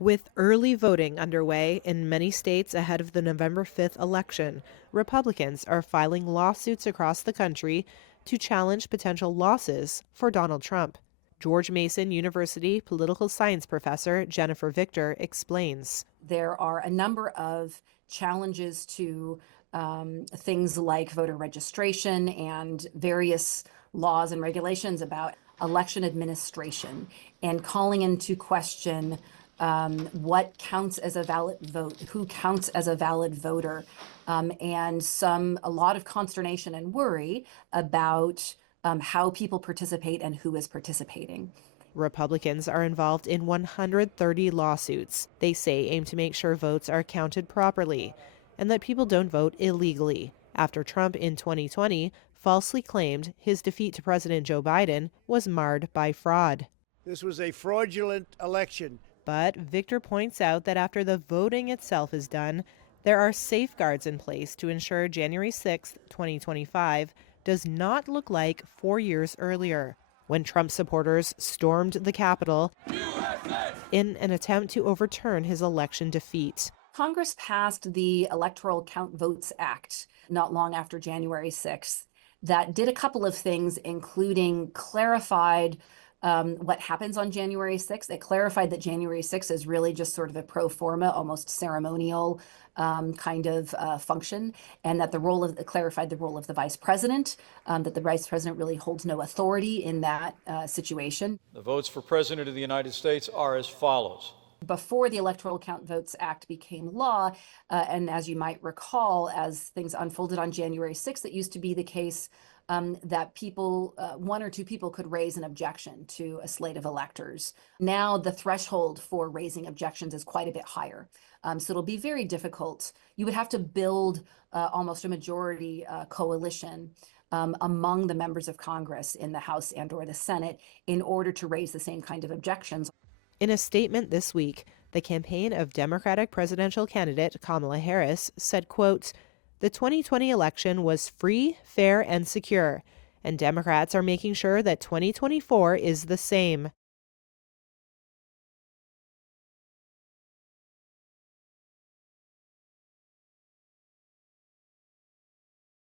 With early voting underway in many states ahead of the November 5th election, Republicans are filing lawsuits across the country to challenge potential losses for Donald Trump. George Mason University political science professor Jennifer Victor explains. There are a number of challenges to things like voter registration and various laws and regulations about election administration, and calling into question what counts as a valid vote, who counts as a valid voter, and a lot of consternation and worry about how people participate and who is participating. Republicans are involved in 130 lawsuits they say aim to make sure votes are counted properly and that people don't vote illegally after Trump in 2020 falsely claimed his defeat to President Joe Biden was marred by fraud. This was a fraudulent election. But Victor points out that after the voting itself is done, there are safeguards in place to ensure January 6, 2025 does not look like 4 years earlier, when Trump supporters stormed the Capitol in an attempt to overturn his election defeat. Congress passed the Electoral Count Votes Act not long after January 6th that did a couple of things, including clarified what happens on January 6th. It clarified that January 6th is really just sort of a pro forma, almost ceremonial kind of function, and that it clarified the role of the vice president, that the vice president really holds no authority in that situation. The votes for president of the United States are as follows. Before the Electoral Count Votes Act became law, and as you might recall, as things unfolded on January 6th, it used to be the case that one or two people could raise an objection to a slate of electors. Now the threshold for raising objections is quite a bit higher. So it'll be very difficult. You would have to build almost a majority coalition among the members of Congress in the House and or the Senate in order to raise the same kind of objections. In a statement this week, the campaign of Democratic presidential candidate Kamala Harris said, quote, "The 2020 election was free, fair, and secure, and Democrats are making sure that 2024 is the same."